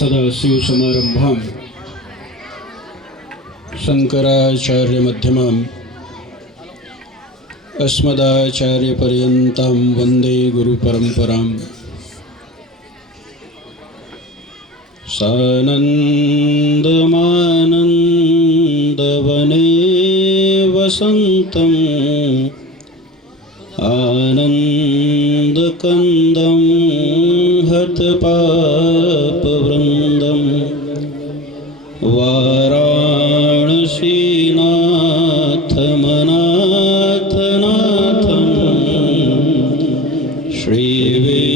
सदाशिवसमारम्भां शङ्कराचार्यमध्यमाम् अस्मदाचार्यपर्यन्तां वन्दे गुरुपरम्पराम्। सानन्दमानन्दवने वसन्तम् आनन्दकन्दं हतपापवृन्दं वाराणसीनाथमनाथनाथं श्रीविश्वनाथं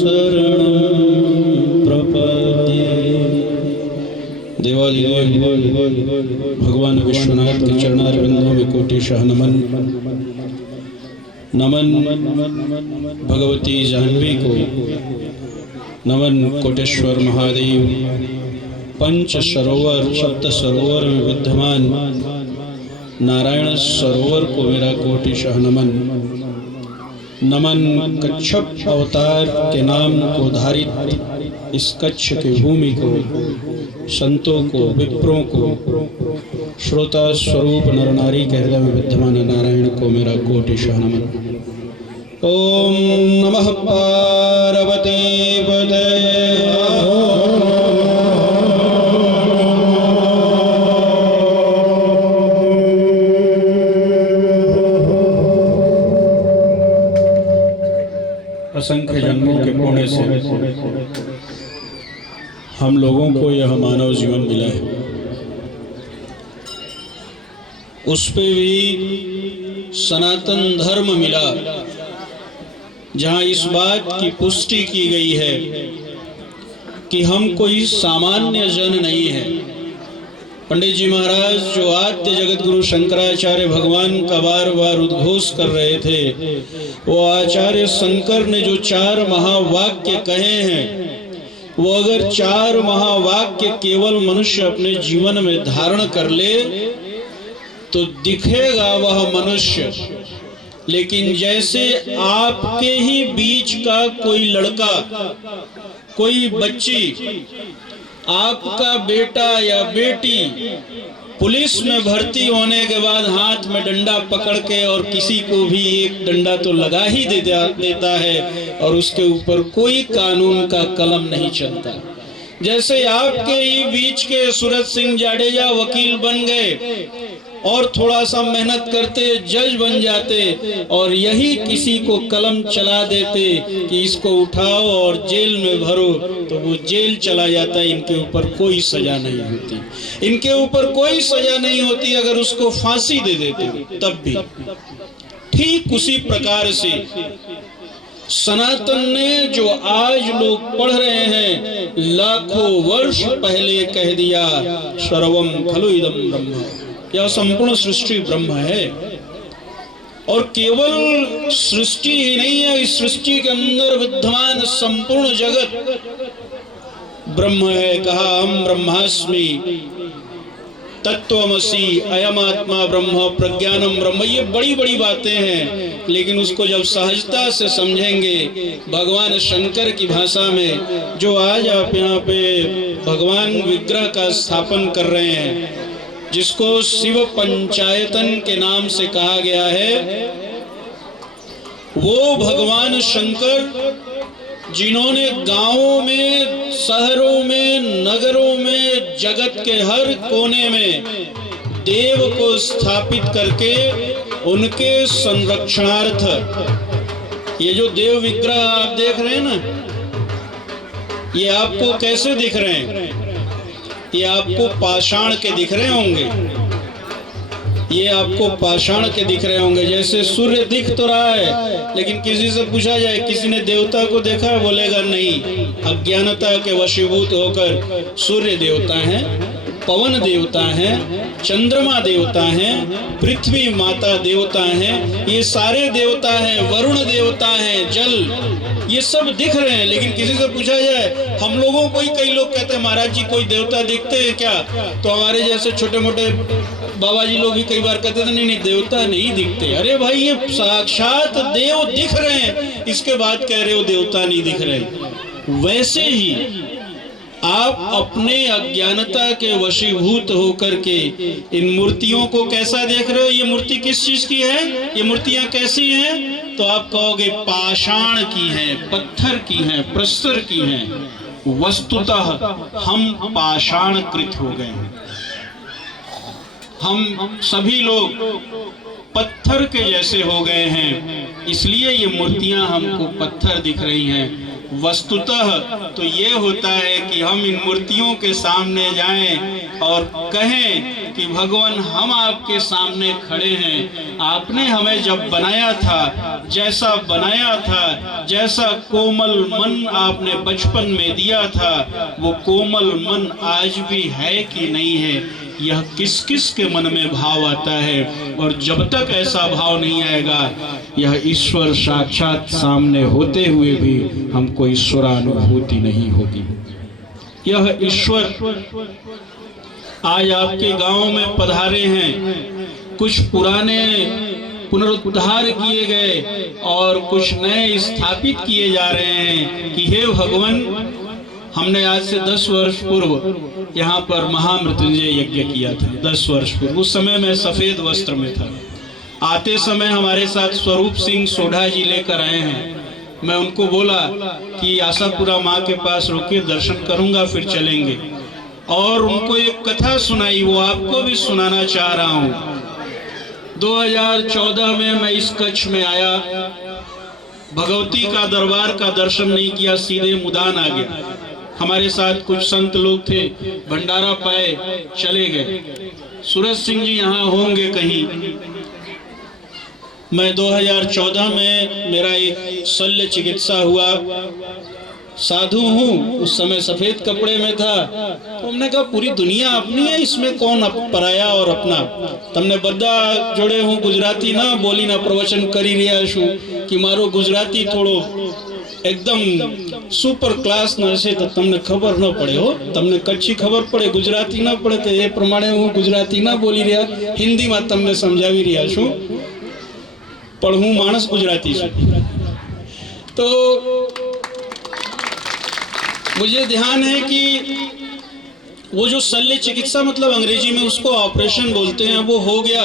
शरणं प्रपद्ये। देवादिदेव भगवान विश्वनाथ के चरणारविंदों में कोटिशः नमन। नमन भगवती जाह्नवी को, नमन कोटेश्वर महादेव पंच सरोवर सप्त सरोवर में विद्यमान नारायण सरोवर को मेरा कोटिशः नमन। नमन कच्छप अवतार के नाम को धारित इस कच्छ की भूमि को, संतों को, विप्रों को, श्रोता स्वरूप नर नारी के हृदय में विद्यमान नारायण को मेरा कोटिशः नमन। ओम नमः पार्वती पते। असंख्य जन्मों के पुण्य से हम लोगों को यह मानव जीवन मिला है। उस पे भी सनातन धर्म मिला, जहां इस बात की पुष्टि की गई है कि हम कोई सामान्य जन नहीं है। पंडित जी महाराज जो आद्य जगत गुरु शंकराचार्य भगवान का बार बार उद्घोष कर रहे थे, वो आचार्य शंकर ने जो 4 महावाक्य कहे हैं, वो अगर 4 महावाक्य केवल मनुष्य अपने जीवन में धारण कर ले तो दिखेगा वह मनुष्य। लेकिन जैसे आपके ही बीच का कोई लड़का, कोई बच्ची, आपका बेटा या बेटी पुलिस में भर्ती होने के बाद हाथ में डंडा पकड़ के और किसी को भी एक डंडा तो लगा ही देता है और उसके ऊपर कोई कानून का कलम नहीं चलता। जैसे आपके ही बीच के सूरज सिंह जाडेजा वकील बन गए और थोड़ा सा मेहनत करते जज बन जाते और यही किसी को कलम चला देते कि इसको उठाओ और जेल में भरो, तो वो जेल चला जाता है। इनके ऊपर कोई सजा नहीं होती, इनके ऊपर कोई सजा नहीं होती। अगर उसको फांसी दे देते तब भी। ठीक उसी प्रकार से सनातन ने जो आज लोग पढ़ रहे हैं, लाखों वर्ष पहले कह दिया, सर्वम खलु इदं ब्रह्म, यह संपूर्ण सृष्टि ब्रह्म है। और केवल सृष्टि ही नहीं है, इस सृष्टि के अंदर विद्यमान संपूर्ण जगत ब्रह्म है। कहा हम ब्रह्मास्मि तत्वमसि अयमात्मा ब्रह्म प्रज्ञानम ब्रह्म। ये बड़ी बड़ी बातें हैं, लेकिन उसको जब सहजता से समझेंगे भगवान शंकर की भाषा में, जो आज आप यहाँ पे भगवान विग्रह का स्थापन कर रहे हैं, जिसको शिव पंचायतन के नाम से कहा गया है, वो भगवान शंकर जिन्होंने गांवों में, शहरों में, नगरों में, जगत के हर कोने में देव को स्थापित करके उनके संरक्षणार्थ, ये जो देव विग्रह आप देख रहे हैं ना, ये आपको कैसे दिख रहे हैं? ये आपको पाषाण के दिख रहे होंगे, ये आपको पाषाण के दिख रहे होंगे। जैसे सूर्य दिख तो रहा है, लेकिन किसी से पूछा जाए, किसी ने देवता को देखा है? बोलेगा नहीं। अज्ञानता के वशीभूत होकर सूर्य देवता है, पवन देवता है, चंद्रमा देवता है, पृथ्वी माता देवता है, ये सारे देवता हैं, वरुण देवता है, जल, ये सब दिख रहे हैं। लेकिन किसी से पूछा जाए, हम लोगों को ही कई लोग कहते हैं महाराज जी कोई देवता दिखते हैं क्या, तो हमारे जैसे छोटे मोटे बाबा जी लोग भी कई बार कहते थे नहीं नहीं देवता नहीं दिखते। अरे भाई ये साक्षात देव दिख रहे हैं, इसके बाद कह रहे हो देवता नहीं दिख रहे। वैसे ही आप अपने अज्ञानता के वशीभूत होकर के इन मूर्तियों को कैसा देख रहे हो, ये मूर्ति किस चीज की है, ये मूर्तियां कैसी हैं, तो आप कहोगे पाषाण की हैं, पत्थर की हैं, प्रस्तर की हैं। वस्तुतः हम पाषाणकृत हो गए हैं। हम सभी लोग पत्थर के जैसे हो गए हैं, इसलिए ये मूर्तियां हमको पत्थर दिख रही हैं। वस्तुतः तो ये होता है कि हम इन मूर्तियों के सामने जाएं और कहें कि भगवान हम आपके सामने खड़े हैं, आपने हमें जब बनाया था, जैसा बनाया था, जैसा कोमल मन आपने बचपन में दिया था, वो कोमल मन आज भी है कि नहीं है, यह किस किस के मन में भाव आता है। और जब तक ऐसा भाव नहीं आएगा, यह ईश्वर साक्षात सामने होते हुए भी हमको ईश्वरानुभूति नहीं होगी। यह ईश्वर आज आपके गांव में पधारे हैं, कुछ पुराने पुनरुद्धार किए गए और कुछ नए स्थापित किए जा रहे हैं कि हे भगवान, हमने आज से 10 वर्ष पूर्व यहाँ पर महामृत्युंजय यज्ञ किया था। 10 वर्ष पूर्व, उस समय मैं सफेद वस्त्र में था। आते समय हमारे साथ स्वरूप सिंह सोढ़ा जी लेकर आए हैं। मैं उनको बोला कि आशापुरा माँ के पास रुके, दर्शन करूंगा फिर चलेंगे। और उनको एक कथा सुनाई, वो आपको भी सुनाना चाह रहा हूँ। 2014 में मैं इस कच्छ में आया, भगवती का दरबार का दर्शन नहीं किया, सीधे मुदान आ गया। हमारे साथ कुछ संत लोग थे, भंडारा पाए, चले गए। सूरज सिंह जी यहाँ होंगे कहीं। मैं 2014 में मेरा एक शल्य चिकित्सा हुआ। साधु हूँ, उस समय सफेद कपड़े में था। तो हमने कहा पूरी दुनिया अपनी है, इसमें कौन पराया और अपना। तमने बद्दा जोड़े हूँ गुजराती ना बोली ना प्रवचन करी રહ્યા છું कि मारो गुजराती थोड़ो एकदम सुपर क्लास न हશે तो તમને ખબર ન પડે હો, તમને કચ્છી ખબર પડે, ગુજરાતી ન પડે તો એ પ્રમાણે હું ગુજરાતી ના બોલી રહ્યા, હિન્દીમાં તમને સમજાવી રહ્યા છું, પણ હું માણસ ગુજરાતી છું। तो मुझे ध्यान है कि वो जो शल्य चिकित्सा, मतलब अंग्रेजी में उसको ऑपरेशन बोलते हैं, वो हो गया।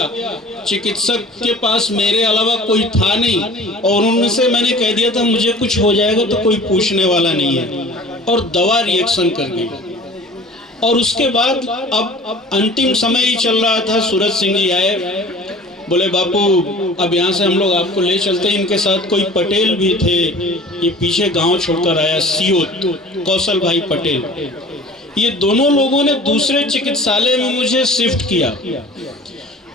चिकित्सक के पास मेरे अलावा कोई था नहीं, और उनसे मैंने कह दिया था मुझे कुछ हो जाएगा तो कोई पूछने वाला नहीं है, और दवा रिएक्शन कर गई। और उसके बाद अब अंतिम समय ही चल रहा था। सूरज सिंह जी आए, बोले बापू अब यहाँ से हम लोग आपको ले चलते हैं। इनके साथ कोई पटेल भी थे, ये पीछे गांव छोड़कर आया, सियोत, कौशल भाई पटेल। ये दोनों लोगों ने दूसरे चिकित्सालय में मुझे शिफ्ट किया।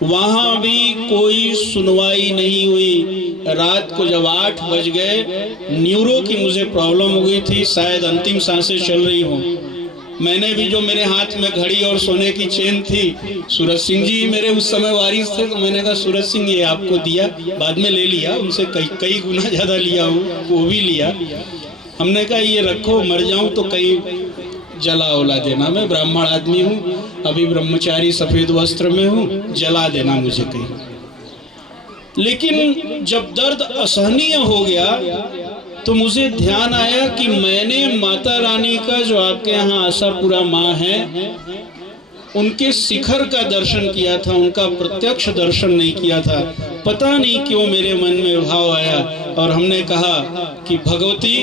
वहां भी कोई सुनवाई नहीं हुई। रात को जब 8 बज गए, न्यूरो की मुझे प्रॉब्लम हो गई थी, शायद अंतिम सांसें चल रही हूँ। मैंने भी जो मेरे हाथ में घड़ी और सोने की चेन थी, सूरज सिंह जी मेरे उस समय वारिस थे, तो मैंने कहा सूरज सिंह ये आपको दिया, बाद में ले लिया, उनसे कई गुना ज्यादा लिया हूँ, वो भी लिया। हमने कहा ये रखो, मर जाऊं तो कहीं जला उला देना, मैं ब्राह्मण आदमी हूँ, अभी ब्रह्मचारी सफेद वस्त्र में हूँ, जला देना मुझे कहीं। लेकिन जब दर्द असहनीय हो गया तो मुझे ध्यान आया कि मैंने माता रानी का, जो आपके यहाँ आशापुरा माँ है, उनके शिखर का दर्शन किया था, उनका प्रत्यक्ष दर्शन नहीं किया था। पता नहीं क्यों मेरे मन में भाव आया, और हमने कहा कि भगवती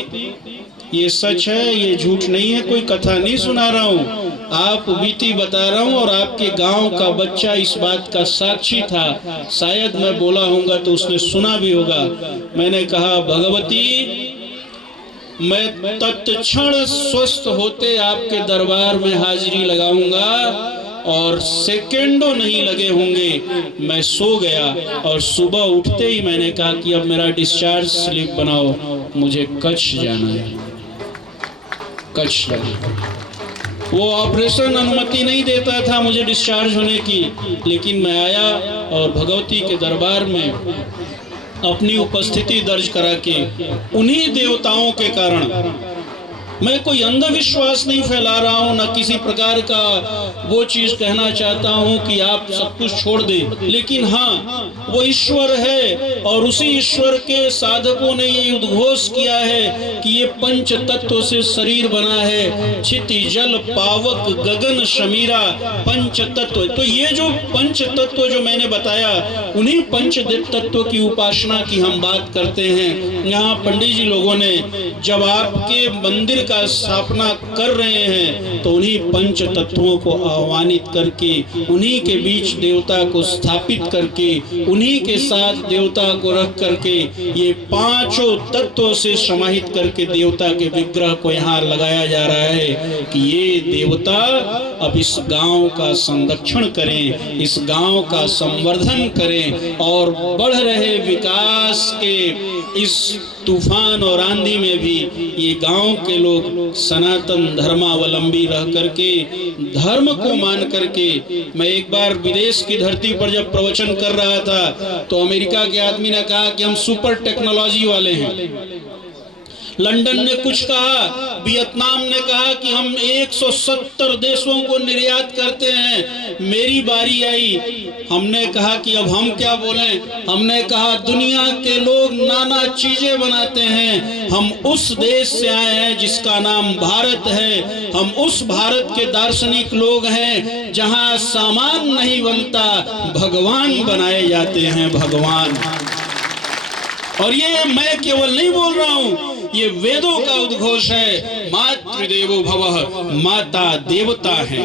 ये सच है, ये झूठ नहीं है, कोई कथा नहीं सुना रहा हूँ, आप बीती बता रहा हूँ, और आपके गांव का बच्चा इस बात का साक्षी था। शायद मैं बोला होऊंगा तो उसने सुना भी होगा। मैंने कहा भगवती मैं तत्क्षण स्वस्थ होते आपके दरबार में हाजिरी लगाऊंगा, और सेकेंडों नहीं लगे होंगे मैं सो गया। और सुबह उठते ही मैंने कहा कि अब मेरा डिस्चार्ज स्लिप बनाओ, मुझे कच्छ जाना है, कच्छ जाना। वो ऑपरेशन अनुमति नहीं देता था मुझे डिस्चार्ज होने की, लेकिन मैं आया और भगवती के दरबार में अपनी उपस्थिति दर्ज करा के उन्हीं देवताओं के कारण, मैं कोई अंधविश्वास नहीं फैला रहा हूँ, न किसी प्रकार का वो चीज कहना चाहता हूँ कि आप सब कुछ छोड़ दें, लेकिन हाँ वो ईश्वर है और उसी ईश्वर के साधकों ने ये उद्घोष किया है कि ये पंच तत्व से शरीर बना है, क्षिति जल पावक गगन शमीरा पंच तत्व। तो ये जो पंच तत्व जो मैंने बताया, उन्हीं पंच तत्व की उपासना की हम बात करते हैं। यहाँ पंडित जी लोगों ने जब आपके मंदिर का स्थापना कर रहे हैं तो उन्हीं पंच तत्वों को आह्वानित करके, उन्हीं के बीच देवता को स्थापित करके, उन्हीं के साथ देवता को रख करके, ये पांचों तत्वों से समाहित करके देवता के विग्रह को यहाँ लगाया जा रहा है कि ये देवता अब इस गांव का संरक्षण करें, इस गांव का संवर्धन करें और बढ़ रहे विकास के इस तूफान और आंधी में भी ये गांव के लोग सनातन धर्मावलंबी रह करके, धर्म को मान करके। मैं एक बार विदेश की धरती पर जब प्रवचन कर रहा था तो अमेरिका के आदमी ने कहा कि हम सुपर टेक्नोलॉजी वाले हैं। लंदन ने कुछ कहा, वियतनाम ने कहा कि हम 170 देशों को निर्यात करते हैं। मेरी बारी आई, हमने कहा कि अब हम क्या बोलें। हमने कहा दुनिया के लोग नाना चीजें बनाते हैं, हम उस देश से आए हैं जिसका नाम भारत है। हम उस भारत के दार्शनिक लोग हैं जहां सामान नहीं बनता, भगवान बनाए जाते हैं, भगवान। और ये मैं केवल नहीं बोल रहा हूं, ये वेदों का उद्घोष है। मातृदेवो भवः, माता देवता है,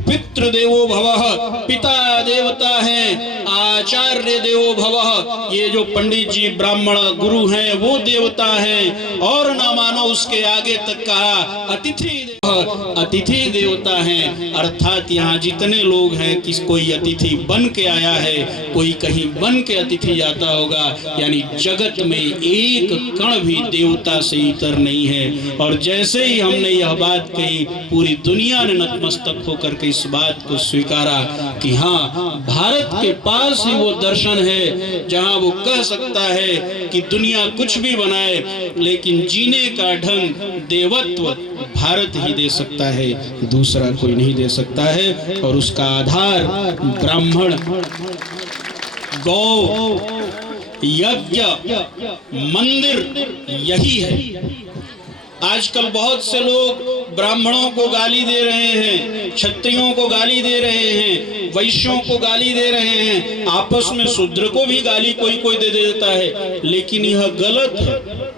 पितृदेवो भवः, पिता देवता है, आचार्य देवो भवः, ये जो पंडित जी ब्राह्मण गुरु हैं वो देवता हैं। और ना मानो उसके आगे तक कहा अतिथि अतिथि देवता हैं। अर्थात यहाँ जितने लोग हैं, किस कोई अतिथि बन के आया है, कोई कहीं बन के अतिथि जाता होगा, यानी जगत में एक कण भी देवता से इतर नहीं है। और जैसे ही हमने यह बात कही, पूरी दुनिया ने नतमस्तक होकर के इस बात को स्वीकारा कि हाँ, भारत के पास ही वो दर्शन है जहाँ वो कह सकता है कि दुनिया कुछ भी बनाए लेकिन जीने का ढंग, देवत्व भारत ही दे सकता है, दूसरा कोई नहीं दे सकता है। और उसका आधार ब्राह्मण, गौ, यज्ञ, मंदिर यही है। आजकल बहुत से लोग ब्राह्मणों को गाली दे रहे हैं, क्षत्रियों को गाली दे रहे हैं, वैश्यों को गाली दे रहे हैं, आपस में शूद्र को भी गाली कोई कोई दे देता है, लेकिन यह गलत है।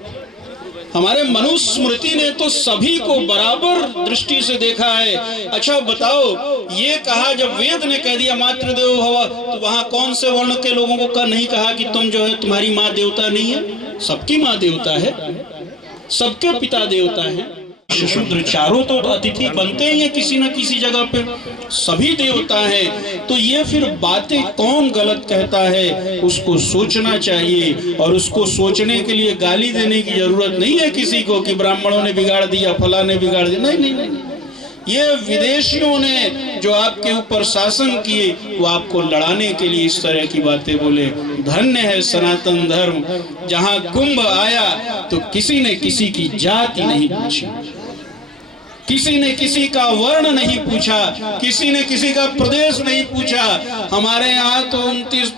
हमारे मनुस्मृति ने तो सभी को बराबर दृष्टि से देखा है। अच्छा बताओ, ये कहा जब वेद ने कह दिया मातृदेवो भव, तो वहां कौन से वर्ण के लोगों को नहीं कहा कि तुम जो है तुम्हारी माँ देवता नहीं है? सबकी माँ देवता है, सबके पिता देवता है। शूद्र चारों तो अतिथि बनते ही हैं किसी न किसी जगह पे, सभी देवता हैं। तो ये फिर बातें कौन गलत कहता है, उसको सोचना चाहिए। और उसको सोचने के लिए गाली देने की जरूरत नहीं है किसी को कि ब्राह्मणों ने बिगाड़ दिया, फला ने बिगाड़ दिया। नहीं नहीं नहीं, ये विदेशियों ने जो आपके ऊपर शासन किए वो आपको लड़ाने के लिए इस तरह की बातें बोले। धन्य है सनातन धर्म, जहां कुंभ आया तो किसी ने किसी की जाति नहीं पूछी, किसी ने किसी का वर्ण नहीं पूछा, किसी ने किसी का प्रदेश नहीं पूछा। हमारे यहाँ तो 29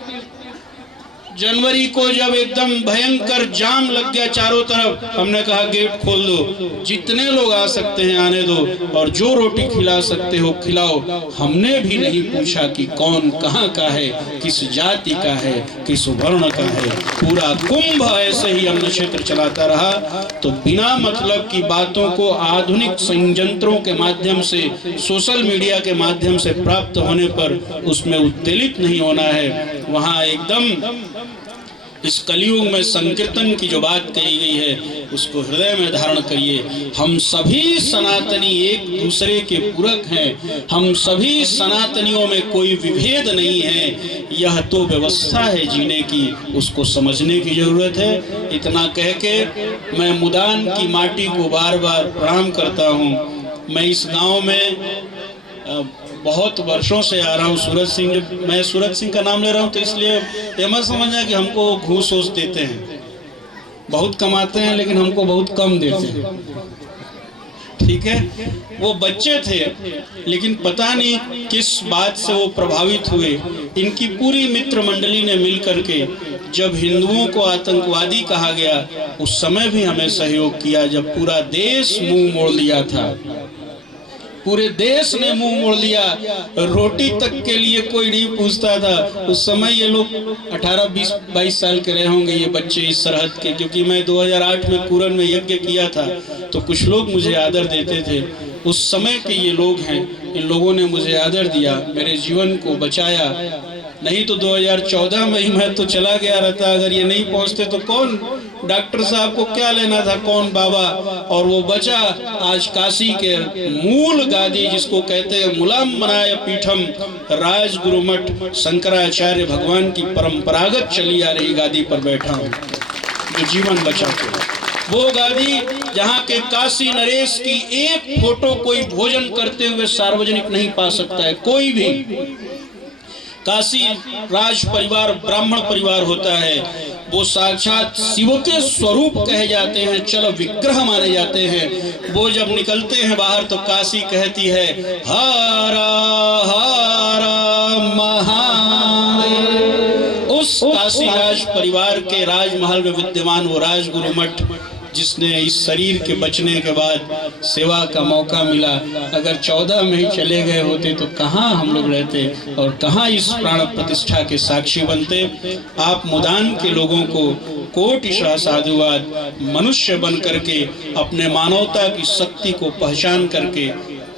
जनवरी को जब एकदम भयंकर जाम लग गया चारों तरफ, हमने कहा गेट खोल दो, जितने लोग आ सकते हैं आने दो, और जो रोटी खिला सकते हो खिलाओ। हमने भी नहीं पूछा कि कौन कहाँ का है, किस जाति का है, किस वर्ण का है। पूरा कुंभ ऐसे ही अन्न क्षेत्र चलाता रहा। तो बिना मतलब की बातों को आधुनिक संयंत्रों के माध्यम से, सोशल मीडिया के माध्यम से प्राप्त होने पर उसमें उत्तेजित नहीं होना है। वहाँ एकदम इस कलयुग में संकीर्तन की जो बात कही गई है उसको हृदय में धारण करिए। हम सभी सनातनी एक दूसरे के पूरक हैं, हम सभी सनातनियों में कोई विभेद नहीं है। यह तो व्यवस्था है जीने की, उसको समझने की जरूरत है। इतना कह के मैं मुदान की माटी को बार बार प्रणाम करता हूँ। मैं इस गांव में बहुत वर्षों से आ रहा हूँ। सूरज सिंह, मैं सूरज सिंह का नाम ले रहा हूँ तो इसलिए ये मत समझना कि हमको घूस वूस देते हैं, बहुत कमाते हैं लेकिन हमको बहुत कम देते हैं, ठीक है। वो बच्चे थे लेकिन पता नहीं किस बात से वो प्रभावित हुए। इनकी पूरी मित्र मंडली ने मिलकर के जब हिंदुओं को आतंकवादी कहा गया उस समय भी हमें सहयोग किया, जब पूरा देश मुंह मोड़ लिया था, पूरे देश ने मुंह मोड़ लिया, रोटी तक के लिए कोई नहीं पूछता था। उस समय ये लोग 18, 20, 22 साल के रहे होंगे ये बच्चे इस सरहद के, क्योंकि मैं 2008 में पूरन में यज्ञ किया था तो कुछ लोग मुझे आदर देते थे। उस समय के ये लोग हैं, इन लोगों ने मुझे आदर दिया, मेरे जीवन को बचाया। नहीं तो 2014 में ही मैं तो चला गया रहता, अगर ये नहीं पहुंचते तो कौन, डॉक्टर साहब को क्या लेना था, कौन बाबा। और वो बचा आज काशी के मूल गादी जिसको कहते हैं मुलाम मनाय पीठम, राजगुरु मठ शंकराचार्य भगवान की परंपरागत चली आ रही गादी पर बैठा हूँ, जो जीवन बचा के। वो गादी जहाँ के काशी नरेश की एक फोटो कोई भोजन करते हुए सार्वजनिक नहीं पा सकता है, कोई भी। काशी राज परिवार ब्राह्मण परिवार होता है, वो साक्षात शिव के स्वरूप कहे जाते हैं, चल विग्रह माने जाते हैं। वो जब निकलते हैं बाहर तो काशी कहती है हरा हरा महादेव। उस काशी राज परिवार के राजमहल में विद्यमान वो राजगुरु मठ, जिसने इस शरीर के बचने के बाद सेवा का मौका मिला। अगर 14 में ही चले गए होते तो कहाँ हम लोग रहते और कहाँ इस प्राण प्रतिष्ठा के साक्षी बनते। आप मुदान के लोगों को कोटिशः साधुवाद, मनुष्य बन करके अपने मानवता की शक्ति को पहचान करके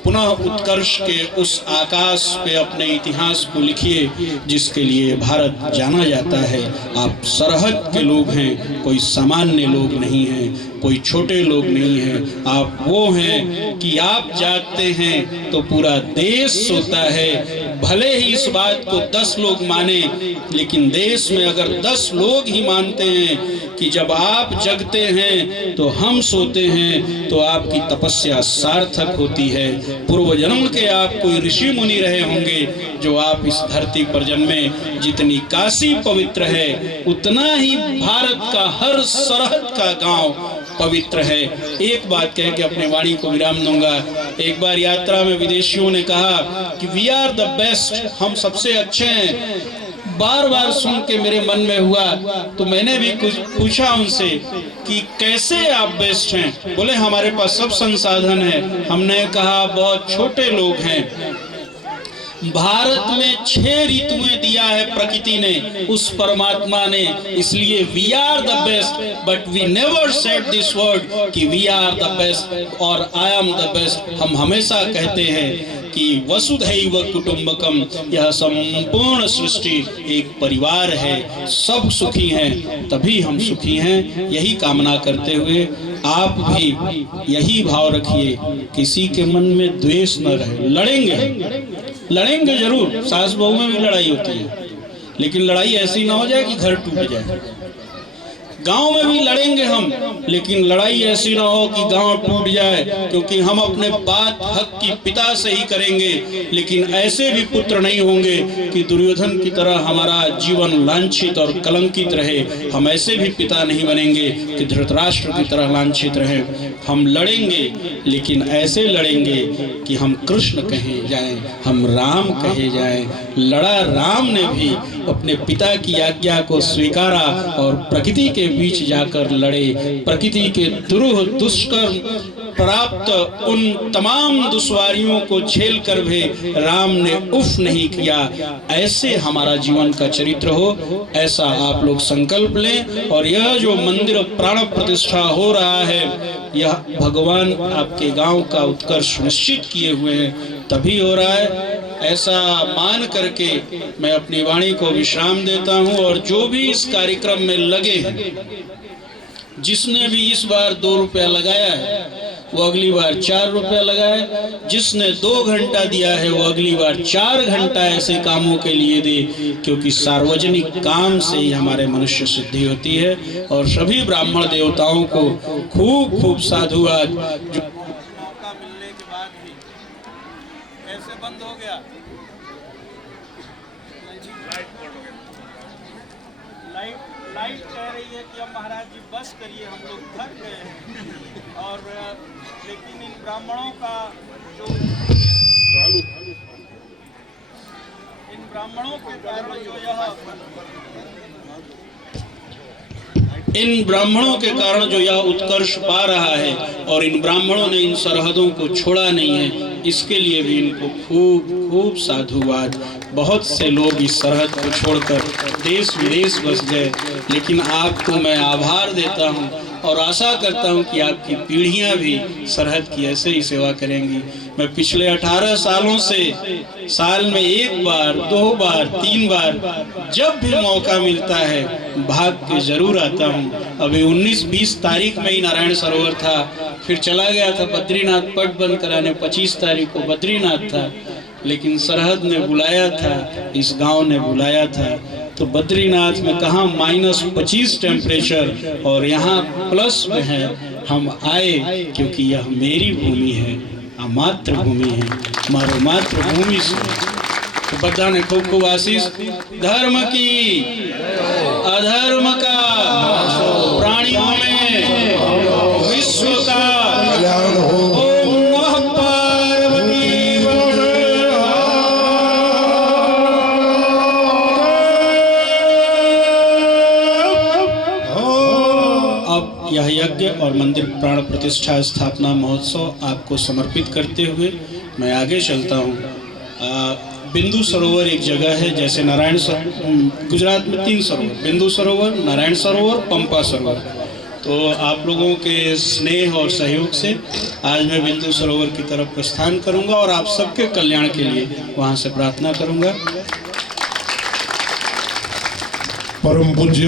पुनः उत्कर्ष के उस आकाश पे अपने इतिहास को लिखिए जिसके लिए भारत जाना जाता है। आप सरहद के लोग हैं, कोई सामान्य लोग नहीं हैं, कोई छोटे लोग नहीं हैं। आप वो हैं कि आप जागते हैं तो पूरा देश सोता है। भले ही इस बात को 10 लोग माने, लेकिन देश में अगर 10 लोग ही मानते हैं कि जब आप जगते हैं तो हम सोते हैं, तो आपकी तपस्या सार्थक होती है। पूर्व जन्म के आप कोई ऋषि मुनि रहे होंगे जो आप इस धरती पर जन्मे। जितनी काशी पवित्र है उतना ही भारत का हर सरहद का गांव पवित्र है। एक बात कह के अपने वाणी को विराम दूंगा। एक बार यात्रा में विदेशियों ने कहा कि वी आर द बेस्ट, हम सबसे अच्छे हैं। बार बार सुन के मेरे मन में हुआ तो मैंने भी कुछ पूछा उनसे कि कैसे आप बेस्ट हैं। बोले हमारे पास सब संसाधन है। हमने कहा बहुत छोटे लोग हैं। भारत में 6 ऋतुएं दिया है प्रकृति ने, उस परमात्मा ने, इसलिए we are the best. But we never said this word कि वी आर द बेस्ट और आई एम द बेस्ट। हम हमेशा कहते हैं कि वसुधैव कुटुंबकम, यह संपूर्ण सृष्टि एक परिवार है, सब सुखी हैं तभी हम सुखी हैं। यही कामना करते हुए आप भी यही भाव रखिए, किसी के मन में द्वेष न रहे। लड़ेंगे जरूर, सास बहू में भी लड़ाई होती है, लेकिन लड़ाई ऐसी ना हो जाए कि घर टूट जाए। गांव में भी लड़ेंगे हम, लेकिन लड़ाई ऐसी ना हो कि गांव टूट जाए, क्योंकि हम अपने बात हक की पिता से ही करेंगे। लेकिन ऐसे भी पुत्र नहीं होंगे कि दुर्योधन की तरह हमारा जीवन लांछित और कलंकित रहे। हम ऐसे भी पिता नहीं बनेंगे कि धृतराष्ट्र की तरह लांछित रहे। हम लड़ेंगे, लेकिन ऐसे लड़ेंगे कि हम कृष्ण कहे जाएं, हम राम कहे जाएं। लड़ा राम ने भी अपने पिता की आज्ञा को स्वीकारा और प्रकृति के बीच जाकर लड़े। प्रकृति के दुरूह दुष्कर्म प्राप्त उन तमाम दुश्वारियों को झेल कर भी राम ने उफ नहीं किया। ऐसे हमारा जीवन का चरित्र हो, ऐसा आप लोग संकल्प लें। और यह जो मंदिर प्राण प्रतिष्ठा हो रहा है, यह भगवान आपके गांव का उत्कर्ष निश्चित किए हुए हैं, तभी हो रहा है। ऐसा मान करके मैं अपनी वाणी को विश्राम देता हूं। और जो भी इस कार्यक्रम में लगे हैं, जिसने भी इस बार 2 रुपया लगाया है वो अगली बार 4 रुपया लगाए। जिसने 2 घंटा दिया है वो अगली बार 4 घंटा ऐसे कामों के लिए दे, क्योंकि सार्वजनिक काम से ही हमारे मनुष्य सिद्धि होती है। और सभी ब्राह्मण देवताओं को खूब खूब साधुवाद। कैसे बंद हो गया? लाइट कह रही है कि अब महाराज जी बस करिए, हम लोग थक गए हैं। और लेकिन इन ब्राह्मणों का जो इन ब्राह्मणों के कारण जो इन ब्राह्मणों के कारण जो यह उत्कर्ष पा रहा है, और इन ब्राह्मणों ने इन सरहदों को छोड़ा नहीं है, इसके लिए भी इनको खूब खूब साधुवाद। बहुत से लोग इस सरहद को छोड़कर देश विदेश बस गए, लेकिन आपको मैं आभार देता हूं और आशा करता हूं कि आपकी पीढ़ियां भी सरहद की ऐसे ही सेवा करेंगी। मैं पिछले 18 सालों से साल में 1 बार, 2 बार, 3 बार जब भी मौका मिलता है भाग के जरूर आता हूँ। अभी 19-20 तारीख में ही नारायण सरोवर था, फिर चला गया था बद्रीनाथ पट बंद कराने। 25 तारीख को बद्रीनाथ था, लेकिन सरहद ने बुलाया था, इस गांव ने बुलाया था। तो बद्रीनाथ में कहाँ -25 टेम्परेचर और यहाँ प्लस में है। हम आए क्योंकि यह मेरी भूमि है, मातृभूमि है, मारो मातृभूमि से। तो बद्धा ने खूब खूब आशीष। धर्म की अधर्म का प्राणियों में विश्व का कल्याण हो। यह यज्ञ और मंदिर प्राण प्रतिष्ठा स्थापना महोत्सव आपको समर्पित करते हुए मैं आगे चलता हूँ। बिंदु सरोवर एक जगह है, जैसे नारायण सरोवर, गुजरात में 3 सरोवर, बिंदु सरोवर, नारायण सरोवर, पंपा सरोवर। तो आप लोगों के स्नेह और सहयोग से आज मैं बिंदु सरोवर की तरफ प्रस्थान करूँगा और आप सबके कल्याण के लिए वहाँ से प्रार्थना करूँगा। परम पूज्य